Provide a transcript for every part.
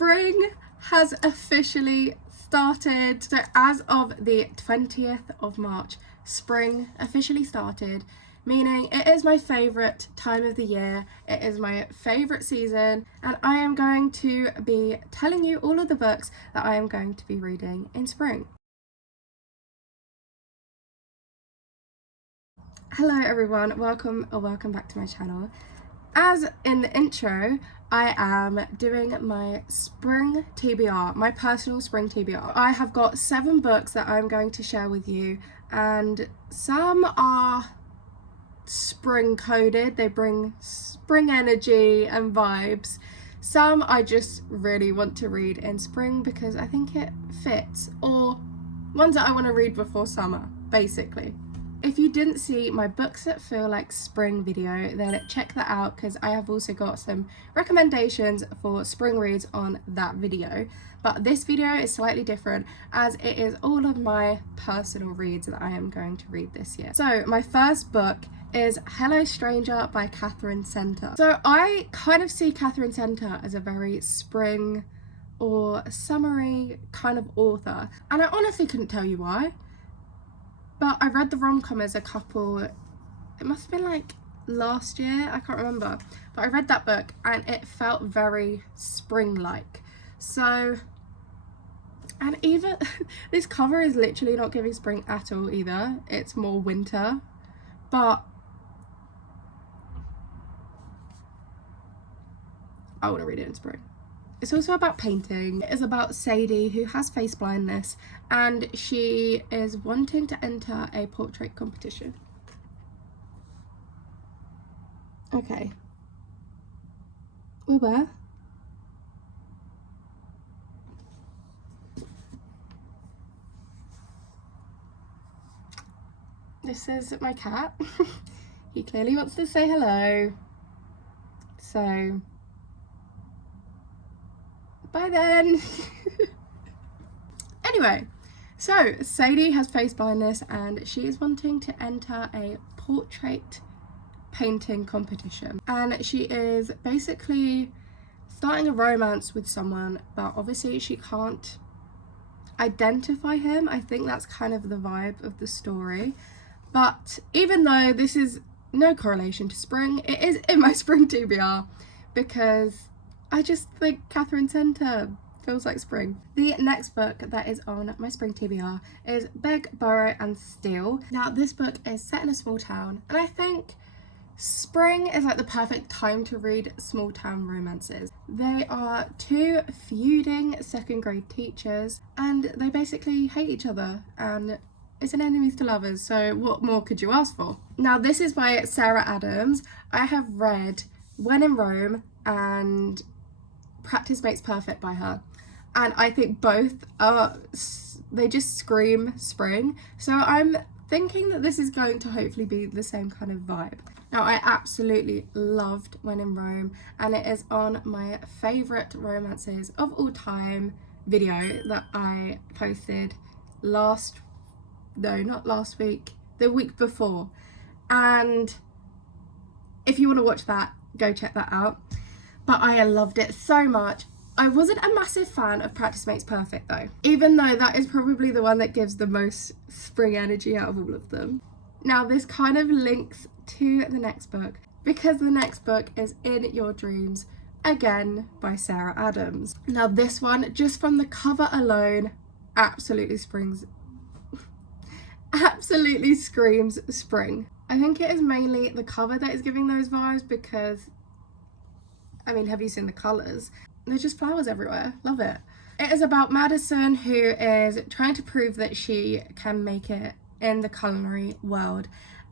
Spring has officially started. So as of the 20th of March, spring officially started, meaning it is my favourite time of the year, it is my favourite season, and I am going to be telling you all of the books that I am going to be reading in spring. Hello everyone, welcome back to my channel. As in the intro, I am doing my spring TBR, my personal spring TBR. I have got 7 books that I'm going to share with you, and some are spring coded, they bring spring energy and vibes. Some I just really want to read in spring because I think it fits, or ones that I want to read before summer, basically. If you didn't see my books that feel like spring video, then check that out because I have also got some recommendations for spring reads on that video. But this video is slightly different as it is all of my personal reads that I am going to read this year. So my first book is Hello Stranger by Catherine Center. So I kind of see Catherine Center as a very spring or summery kind of author, and I honestly couldn't tell you why. But I read the rom-com as a couple, it must have been like last year, I can't remember. But I read that book and it felt very spring-like. So, and even, this cover is literally not giving spring at all either. It's more winter. But I want to read it in spring. It's also about painting. It is about Sadie, who has face blindness, and she is wanting to enter a portrait competition. Okay. Uber. This is my cat. He clearly wants to say hello. So bye then. Anyway, so Sadie has face blindness and she is wanting to enter a portrait painting competition, and she is basically starting a romance with someone, but obviously she can't identify him. I think that's kind of the vibe of the story. But even though this is no correlation to spring, it is in my spring TBR because I just think Catherine Center feels like spring. The next book that is on my spring TBR is Beg, Borrow and Steal. Now this book is set in a small town, and I think spring is like the perfect time to read small town romances. They are 2 feuding 2nd grade teachers and they basically hate each other, and it's an enemies to lovers, so what more could you ask for? Now this is by Sarah Adams. I have read When in Rome and Practice Makes Perfect by her, and I think both are, they just scream spring, so I'm thinking that this is going to hopefully be the same kind of vibe. Now I absolutely loved When in Rome, and it is on my favourite romances of all time video that I posted the week before, and if you want to watch that, go check that out. But I loved it so much. I wasn't a massive fan of Practice Makes Perfect though, even though that is probably the one that gives the most spring energy out of all of them. Now this kind of links to the next book because the next book is In Your Dreams, again by Sarah Adams. Now this one, just from the cover alone, absolutely screams spring. I think it is mainly the cover that is giving those vibes because, I mean, have you seen the colours? There's just flowers everywhere. Love it. It is about Madison, who is trying to prove that she can make it in the culinary world,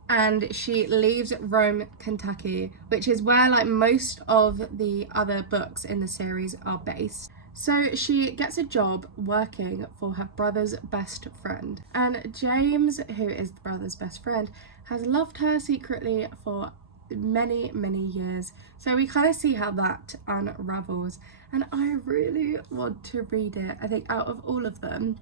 and she leaves Rome, Kentucky, which is where like most of the other books in the series are based. So she gets a job working for her brother's best friend, and James, who is the brother's best friend, has loved her secretly for many years. So we kind of see how that unravels, and I really want to read it. I think out of all of them,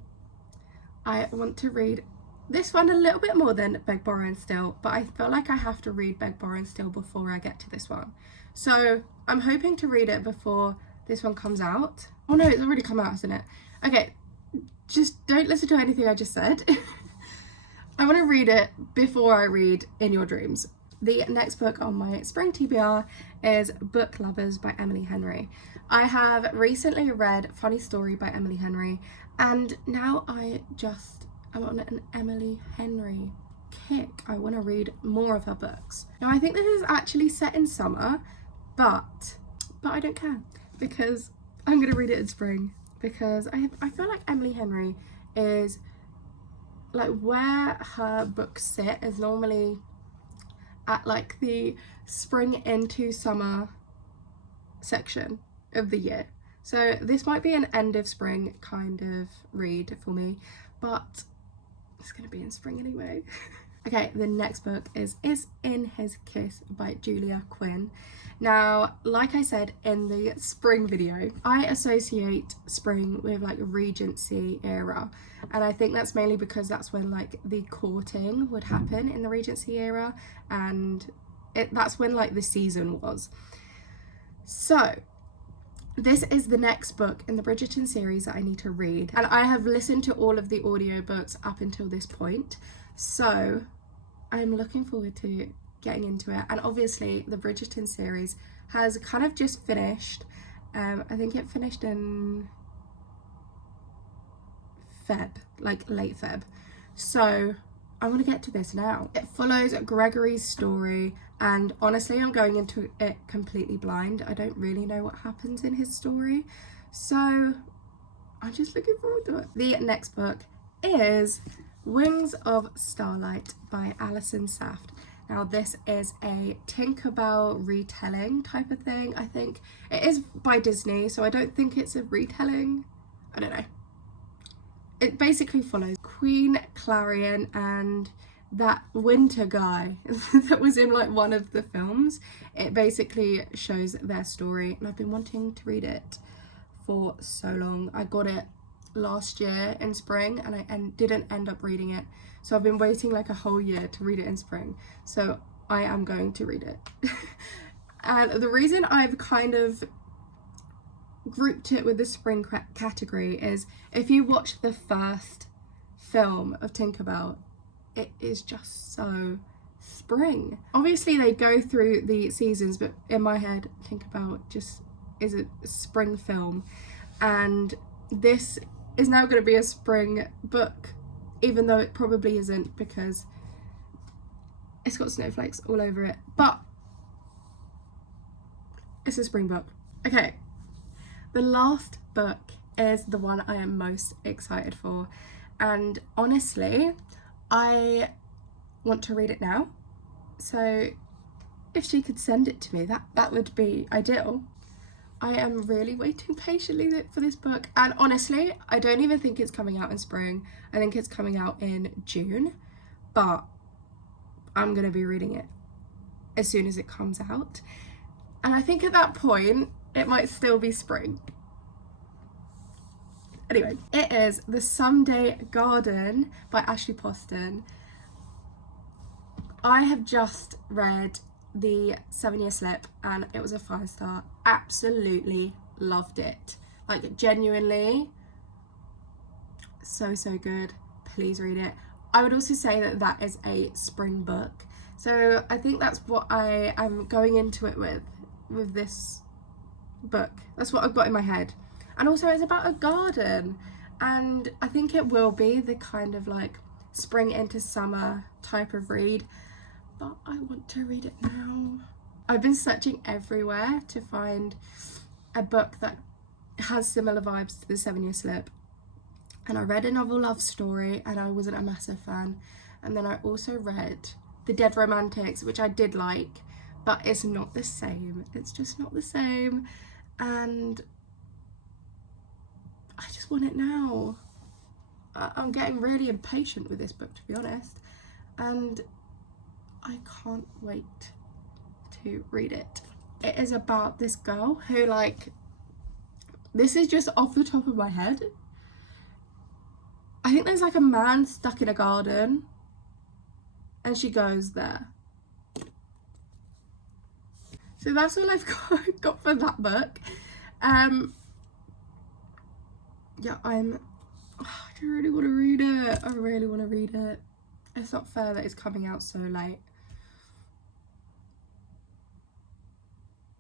I want to read this one a little bit more than Beg, Borrow and Steal, but I feel like I have to read Beg, Borrow and Steal before I get to this one. So I'm hoping to read it before this one comes out. Oh no, it's already come out, hasn't it? Okay, just don't listen to anything I just said. I want to read it before I read In Your Dreams. The next book on my spring TBR is Book Lovers by Emily Henry. I have recently read Funny Story by Emily Henry, and now I'm on an Emily Henry kick. I want to read more of her books. Now I think this is actually set in summer, but I don't care, because I'm going to read it in spring, because I feel like Emily Henry is like, where her books sit is normally at like the spring into summer section of the year. So this might be an end of spring kind of read for me, but it's gonna be in spring anyway. Okay, the next book is In His Kiss by Julia Quinn. Now, like I said in the spring video, I associate spring with like Regency era, and I think that's mainly because that's when like the courting would happen in the Regency era, and that's when like the season was. So this is the next book in the Bridgerton series that I need to read, and I have listened to all of the audiobooks up until this point, so I'm looking forward to getting into it. And obviously the Bridgerton series has kind of just finished. I think it finished in Feb, like late Feb. So I want to get to this now. It follows Gregory's story, and honestly I'm going into it completely blind. I don't really know what happens in his story, so I'm just looking forward to it. The next book is Wings of Starlight by Alison Saft. Now this is a Tinkerbell retelling type of thing. I think it is by Disney, so I don't think it's a retelling. I don't know. It basically follows Queen Clarion and that winter guy that was in like one of the films. It basically shows their story, and I've been wanting to read it for so long. I got it last year in spring and I didn't end up reading it, so I've been waiting like a whole year to read it in spring, so I am going to read it. And the reason I've kind of grouped it with the spring category is if you watch the first film of Tinkerbell, it is just so spring. Obviously they go through the seasons, but in my head Tinkerbell just is a spring film, and this is now going to be a spring book, even though it probably isn't because it's got snowflakes all over it, but it's a spring book. Okay, the last book is the one I am most excited for, and honestly I want to read it now, so if she could send it to me, that would be ideal. I am really waiting patiently for this book, and honestly I don't even think it's coming out in spring. I think it's coming out in June, but I'm gonna be reading it as soon as it comes out, and I think at that point it might still be spring. Anyway, it is The Someday Garden by Ashley Poston. I have just read the 7-Year Slip and it was a 5-star. Absolutely loved it, like genuinely so good. Please read it. I would also say that is a spring book, so I think that's what I am going into it with this book. That's what I've got in my head. And also it's about a garden, and I think it will be the kind of like spring into summer type of read, but I want to read it now. I've been searching everywhere to find a book that has similar vibes to the 7-Year Slip, and I read a novel love story and I wasn't a massive fan, and then I also read The Dead Romantics, which I did like, but it's not the same. It's just not the same, and I just want it now. I'm getting really impatient with this book, to be honest, and I can't wait to read it. It is about this girl who, like, this is just off the top of my head, I think there's like a man stuck in a garden and she goes there. So that's all I've got for that book. Yeah, I really want to read it. I really want to read it. It's not fair that it's coming out so late.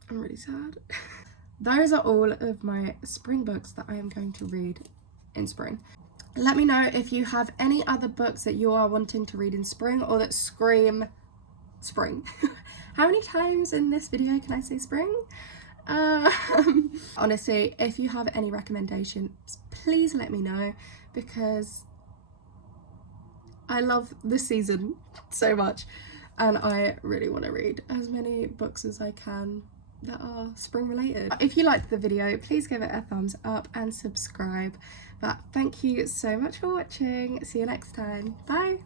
I'm really sad. Those are all of my spring books that I am going to read in spring. Let me know if you have any other books that you are wanting to read in spring or that scream spring. How many times in this video can I say spring? Honestly, if you have any recommendations, please let me know, because I love this season so much and I really want to read as many books as I can that are spring related. If you liked the video, please give it a thumbs up and subscribe. But thank you so much for watching. See you next time. Bye.